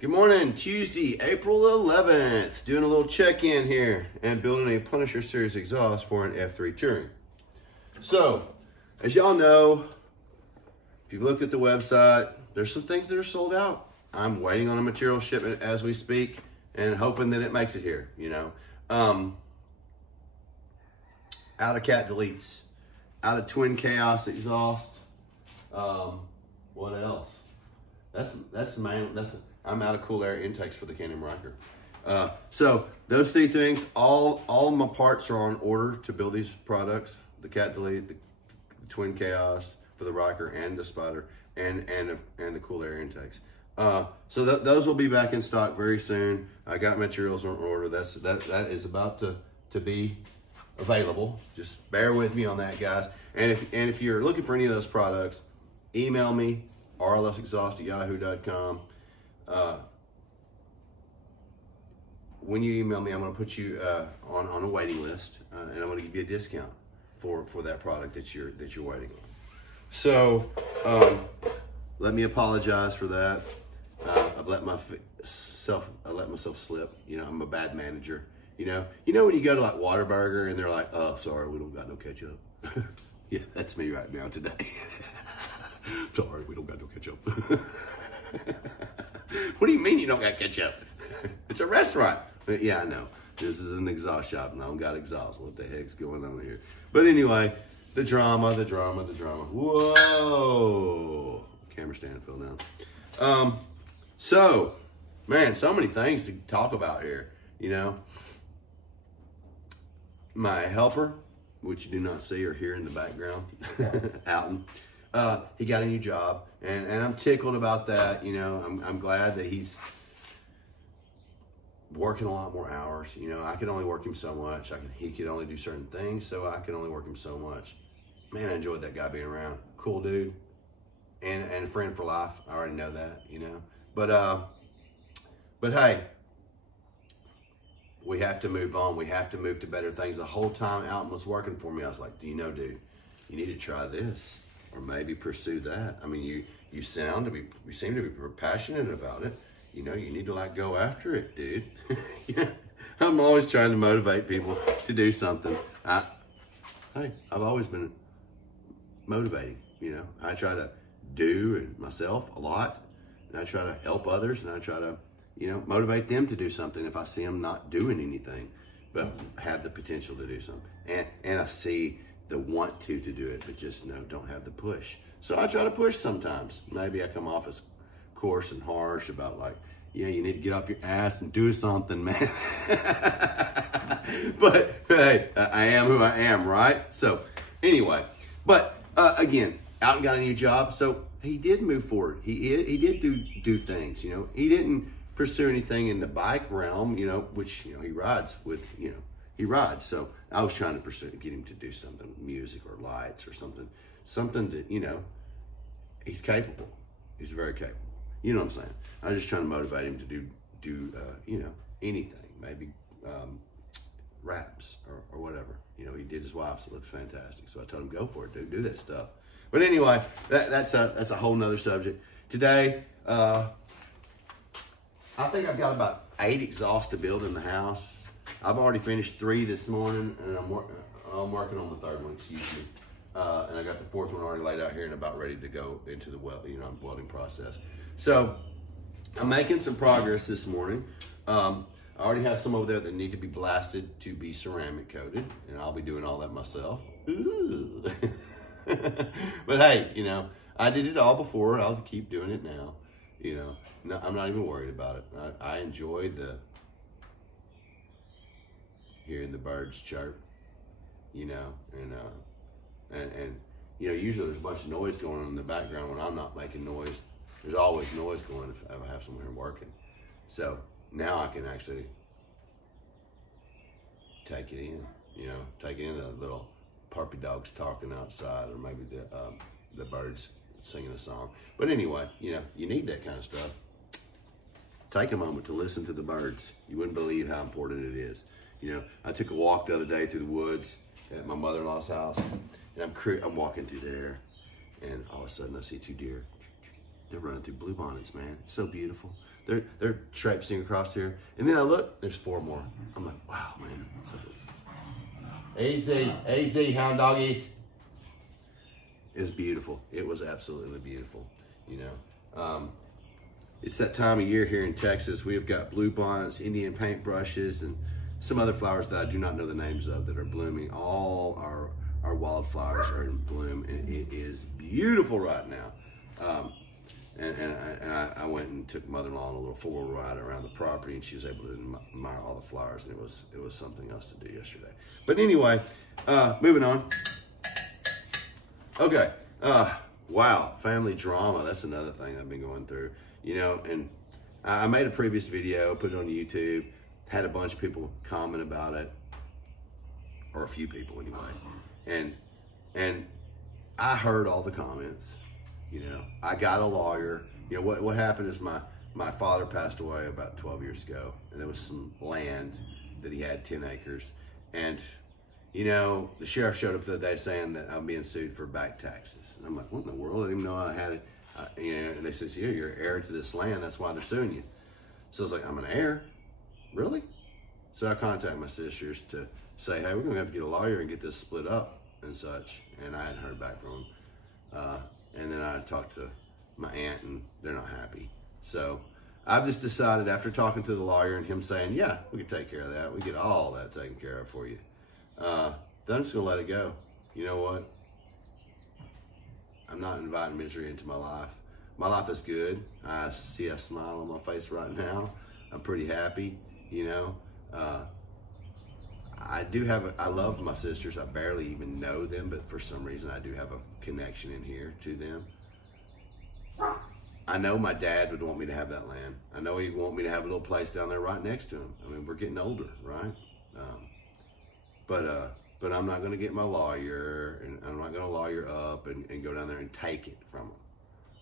Good morning, Tuesday, April 11th. Doing a little check-in here and building a Punisher Series exhaust for an F3 Touring. So, as y'all know, if you've looked at the website, there's some things that are sold out. I'm waiting on a material shipment as we speak and hoping that it makes it here, you know. Out of cat deletes, out of twin chaos exhaust. What else? I'm out of cool air intakes for the Canyon Riker. So those three things, all of my parts are on order to build these products: the cat delete, the twin chaos for the Riker and the Spider, and the cool air intakes. So those will be back in stock very soon. I got materials on order. That is about to be available. Just bear with me on that, guys. And if you're looking for any of those products, email me, rlsexhaust@yahoo.com. When you email me, I'm going to put you on a waiting list, and I'm going to give you a discount for that product that you're waiting on. So let me apologize for that. I've let myself slip. You know, I'm a bad manager. You know when you go to like Whataburger and they're like, "Oh, sorry, we don't got no ketchup." Yeah, that's me right now today. Sorry, we don't got no ketchup. What do you mean you don't got ketchup? It's a restaurant. Yeah, I know. This is an exhaust shop and I don't got exhaust. What the heck's going on here? But anyway, the drama. Whoa. Camera stand fell down. So, man, so many things to talk about here, you know. My helper, which you do not see or hear in the background, Alton, he got a new job, and I'm tickled about that. You know, I'm glad that he's working a lot more hours. You know, I could only work him so much. He could only do certain things, so I could only work him so much. Man, I enjoyed that guy being around. Cool dude, and a friend for life. I already know that, you know. But hey, we have to move on. We have to move to better things. The whole time Alton was working for me, I was like, do you know, dude, you need to try this or maybe pursue that. I mean, you seem to be passionate about it. You know, you need to like go after it, dude. Yeah. I'm always trying to motivate people to do something. I've always been motivating, you know. I try to do it myself a lot, and I try to help others, and I try to, you know, motivate them to do something if I see them not doing anything, but have the potential to do something. And I see the want to do it, but just don't have the push. So I try to push sometimes. Maybe I come off as coarse and harsh about like, yeah, you need to get up your ass and do something, man. But hey, I am who I am, right? So anyway, but again, Alton got a new job, so he did move forward. He did do things, you know. He didn't pursue anything in the bike realm, you know, which, you know, he rides with, you know, he rides. So I was trying to get him to do something, music or lights or something that, you know, he's capable. He's very capable. You know what I'm saying? I was just trying to motivate him to do you know, anything, maybe raps or whatever. You know, he did his wife's. It looks fantastic. So I told him, go for it, dude. Do that stuff. But anyway, that's a whole nother subject. Today, I think I've got about 8 exhausts to build in the house. I've already finished 3 this morning, and I'm working on the 3rd one, excuse me. And I got the 4th one already laid out here and about ready to go into the welding process. So I'm making some progress this morning. I already have some over there that need to be blasted to be ceramic coated, and I'll be doing all that myself. Ooh. But hey, you know, I did it all before. I'll keep doing it now. You know, no, I'm not even worried about it. I enjoy hearing the birds chirp, you know, and you know, usually there's a bunch of noise going on in the background when I'm not making noise. There's always noise going if I have someone here working. So now I can actually take it in, you know, take in the little puppy dogs talking outside, or maybe the birds singing a song. But anyway, you know, you need that kind of stuff. Take a moment to listen to the birds. You wouldn't believe how important it is. You know, I took a walk the other day through the woods at my mother-in-law's house, and I'm walking through there, and all of a sudden I see 2 deer. they're running through bluebonnets, man. It's so beautiful. They're traipsing across here. And then I look, there's 4 more. I'm like, wow, man. Easy, easy, hound doggies. It was beautiful. It was absolutely beautiful, you know. It's that time of year here in Texas. We've got bluebonnets, Indian paintbrushes, and some other flowers that I do not know the names of that are blooming. All our wildflowers are in bloom, and it is beautiful right now. I went and took mother-in-law on a little 4-wheel ride around the property, and she was able to admire all the flowers, and it was something else to do yesterday. But anyway, moving on. Okay, wow, family drama. That's another thing I've been going through, you know. And I made a previous video, put it on YouTube, had a bunch of people comment about it, or a few people anyway, and I heard all the comments. You know, I got a lawyer. You know, what happened is my father passed away about 12 years ago, and there was some land that he had, 10 acres. And, you know, the sheriff showed up the other day saying that I'm being sued for back taxes. And I'm like, what in the world? I didn't even know I had it. You know, and they said, yeah, you're heir to this land. That's why they're suing you. So I was like, I'm an heir? Really? So I contacted my sisters to say, hey, we're going to have to get a lawyer and get this split up and such. And I hadn't heard back from them. And then I talked to my aunt, and they're not happy. So I've just decided, after talking to the lawyer and him saying, yeah, we can take care of that. We get all that taken care of for you. Then I'm just going to let it go. You know what? I'm not inviting misery into my life. My life is good. I see a smile on my face right now. I'm pretty happy, you know. I love my sisters. I barely even know them, but for some reason I do have a connection in here to them. I know my dad would want me to have that land. I know he'd want me to have a little place down there right next to him. I mean, we're getting older, right? But I'm not going to get my lawyer, and I'm not going to lawyer up and go down there and take it from him.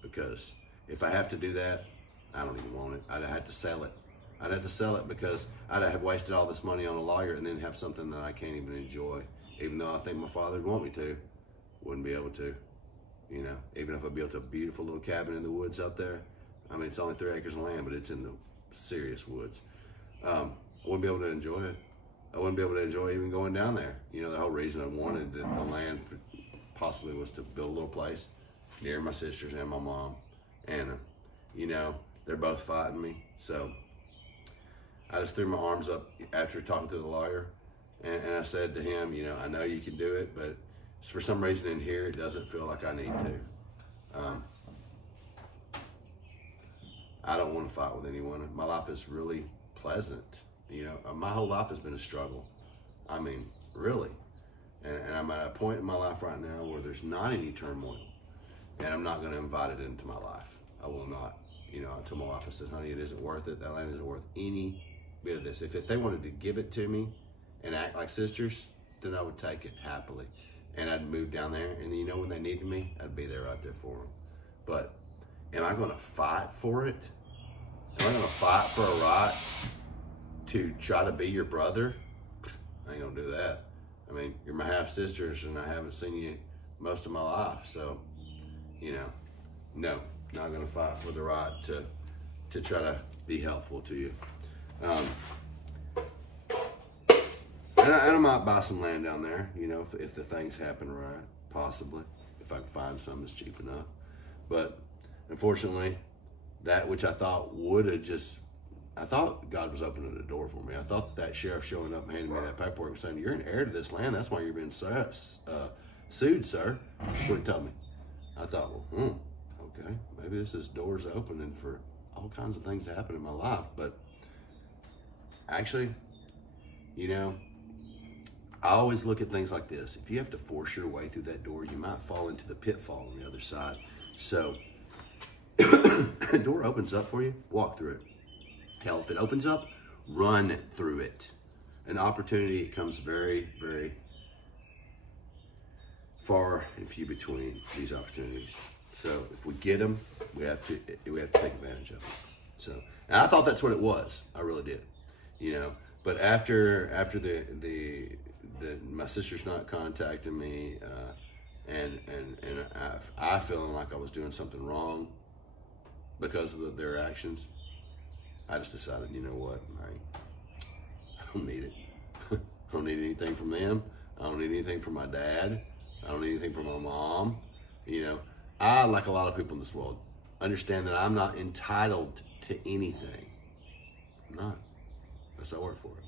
Because if I have to do that, I don't even want it. I'd have to sell it. I'd have to sell it because I'd have wasted all this money on a lawyer and then have something that I can't even enjoy. Even though I think my father would want me to, wouldn't be able to. You know, even if I built a beautiful little cabin in the woods out there. I mean, it's only 3 acres of land, but it's in the serious woods. I wouldn't be able to enjoy it. I wouldn't be able to enjoy even going down there. You know, the whole reason I wanted the land possibly was to build a little place near my sisters and my mom. And, you know, they're both fighting me. So I just threw my arms up after talking to the lawyer. And I said to him, you know, I know you can do it, but for some reason in here, it doesn't feel like I need to. I don't want to fight with anyone. My life is really pleasant. You know, my whole life has been a struggle. I mean, really. And I'm at a point in my life right now where there's not any turmoil. And I'm not going to invite it into my life. I will not. You know, I told my wife, I said, honey, it isn't worth it. That land isn't worth any bit of this. If they wanted to give it to me and act like sisters, then I would take it happily. And I'd move down there. And you know, when they needed me, I'd be there right there for them. But am I going to fight for it? Am I going to fight for a right to try to be your brother? I ain't going to do that. I mean, you're my half-sisters, and I haven't seen you most of my life. So, you know, no, not going to fight for the right to try to be helpful to you. And I might buy some land down there, you know, if the things happen right, possibly, if I can find some that's cheap enough. But unfortunately, that which I thought would have just, I thought God was opening the door for me. I thought that sheriff showing up and handing me that paperwork and saying, you're an heir to this land, that's why you're being sued, sir. That's what he told me. I thought, well, okay, maybe this is doors opening for all kinds of things to happen in my life. But actually, you know, I always look at things like this. If you have to force your way through that door, you might fall into the pitfall on the other side. So, a door opens up for you, walk through it. Hell, if it opens up, run through it. An opportunity comes very, very far and few between, these opportunities. So if we get them, we have to take advantage of them. So, and I thought that's what it was. I really did, you know. But after my sister's not contacting me, and I feeling like I was doing something wrong, because of their actions, I just decided, you know what, I don't need it. I don't need anything from them. I don't need anything from my dad. I don't need anything from my mom. You know, I, like a lot of people in this world, understand that I'm not entitled to anything. I'm not. Unless I work for it.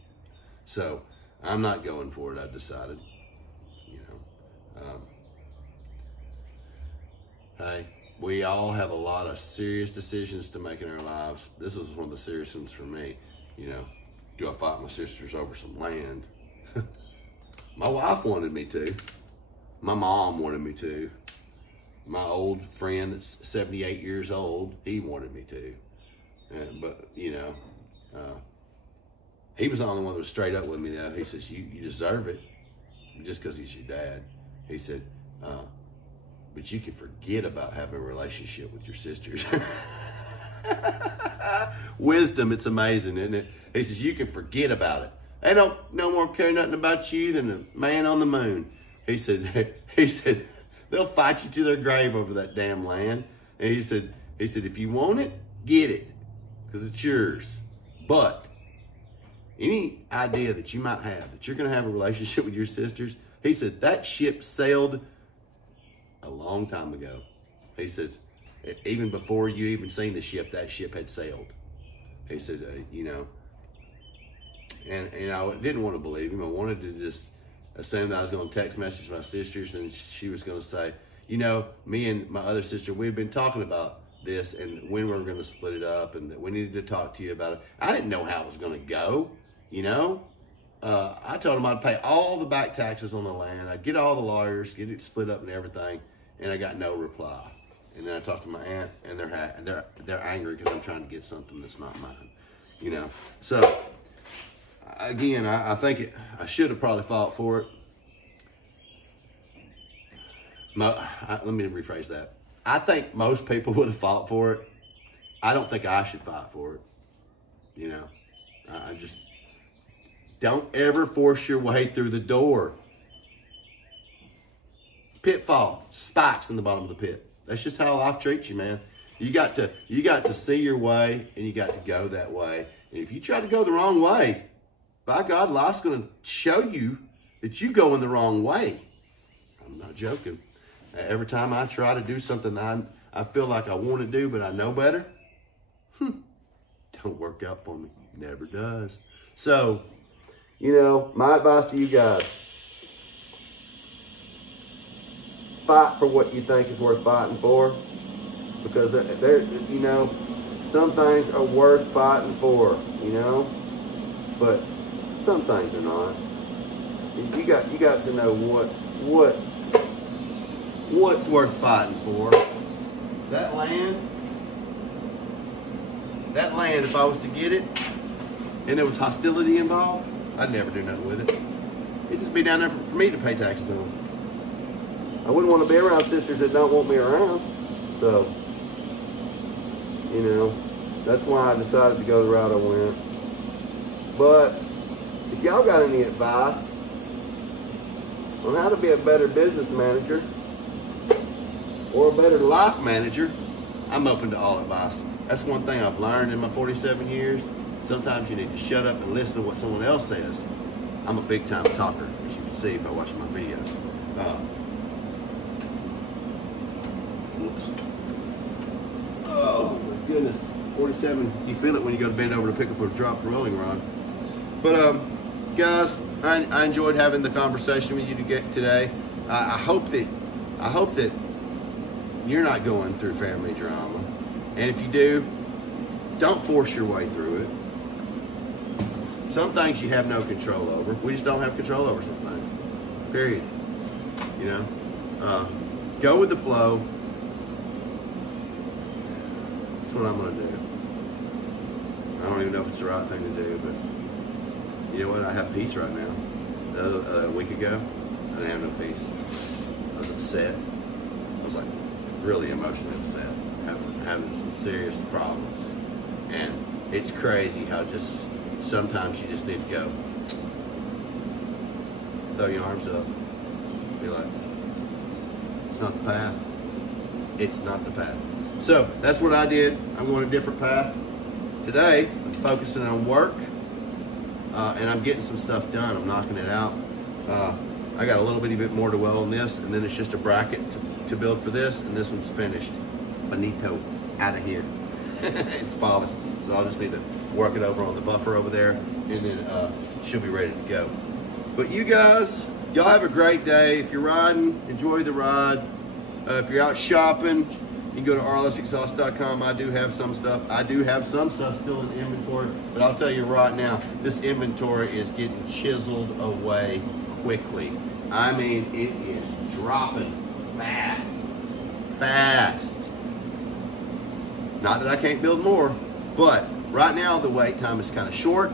So I'm not going for it, I've decided. You know, hey, we all have a lot of serious decisions to make in our lives. This is one of the serious ones for me. You know, do I fight my sisters over some land? My wife wanted me to. My mom wanted me to. My old friend that's 78 years old, he wanted me to. But, you know, he was the only one that was straight up with me, though. He says, you deserve it, just because he's your dad. He said, but you can forget about having a relationship with your sisters. Wisdom, it's amazing, isn't it? He says, you can forget about it. They don't no more care nothing about you than a man on the moon. He said, they'll fight you to their grave over that damn land. And he said, if you want it, get it, because it's yours. But any idea that you might have that you're going to have a relationship with your sisters, he said, that ship sailed a long time ago. He says, even before you even seen the ship, that ship had sailed. He said, you know, and I didn't want to believe him. I wanted to just assume that I was going to text message my sisters and she was going to say, you know, me and my other sister, we've been talking about this and when we were going to split it up and that we needed to talk to you about it. I didn't know how it was going to go, you know. I told him I'd pay all the back taxes on the land. I'd get all the lawyers, get it split up and everything, and I got no reply. And then I talked to my aunt, and they're angry because I'm trying to get something that's not mine, you know. So again, I think I should have probably fought for it. Let me rephrase that. I think most people would have fought for it. I don't think I should fight for it. You know, I just don't ever force your way through the door. Pitfall, spikes in the bottom of the pit. That's just how life treats you, man. You got to see your way and you got to go that way. And if you try to go the wrong way, by God, life's going to show you that you go in the wrong way. I'm not joking. Every time I try to do something that I feel like I want to do, but I know better, don't work out for me. Never does. So, you know, my advice to you guys, fight for what you think is worth fighting for, because you know, some things are worth fighting for, you know, but some things are not. You got to know what's worth fighting for. That land, if I was to get it and there was hostility involved, I'd never do nothing with it. It'd just be down there for me to pay taxes on. I wouldn't want to be around sisters that don't want me around. So, you know, that's why I decided to go the route I went. But if y'all got any advice on how to be a better business manager or a better life manager, I'm open to all advice. That's one thing I've learned in my 47 years. Sometimes you need to shut up and listen to what someone else says. I'm a big time talker, as you can see by watching my videos. Whoops. Oh my goodness, 47. You feel it when you go to bend over to pick up or drop the rolling rod. But guys, I enjoyed having the conversation with you today. I hope that you're not going through family drama, and if you do, don't force your way through it. Some things you have no control over. We just don't have control over some things. Period. You know, go with the flow. That's what I'm gonna do. I don't even know if it's the right thing to do, but you know what? I have peace right now. A week ago, I didn't have no peace. I was upset. I was like really emotionally upset, having some serious problems. And it's crazy how just sometimes you just need to go, throw your arms up, be like, it's not the path. It's not the path. So that's what I did. I'm going a different path. Today, I'm focusing on work, and I'm getting some stuff done. I'm knocking it out. I got a little bitty bit more to weld on this, and then it's just a bracket to build for this, and this one's finished. Bonito, out of here. It's polished, so I'll just need to work it over on the buffer over there, and then she'll be ready to go. But you guys, y'all have a great day. If you're riding, enjoy the ride. If you're out shopping, you can go to rlsexhaust.com. I do have some stuff. I do have some stuff still in inventory, but I'll tell you right now, this inventory is getting chiseled away quickly. I mean, it is dropping fast, fast. Not that I can't build more, but right now the wait time is kind of short,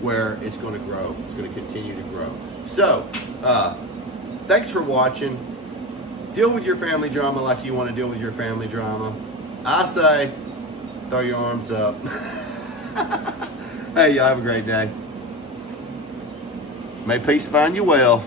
where it's going to grow. It's going to continue to grow. So, thanks for watching. Deal with your family drama like you want to deal with your family drama. I say, throw your arms up. Hey, y'all have a great day. May peace find you well.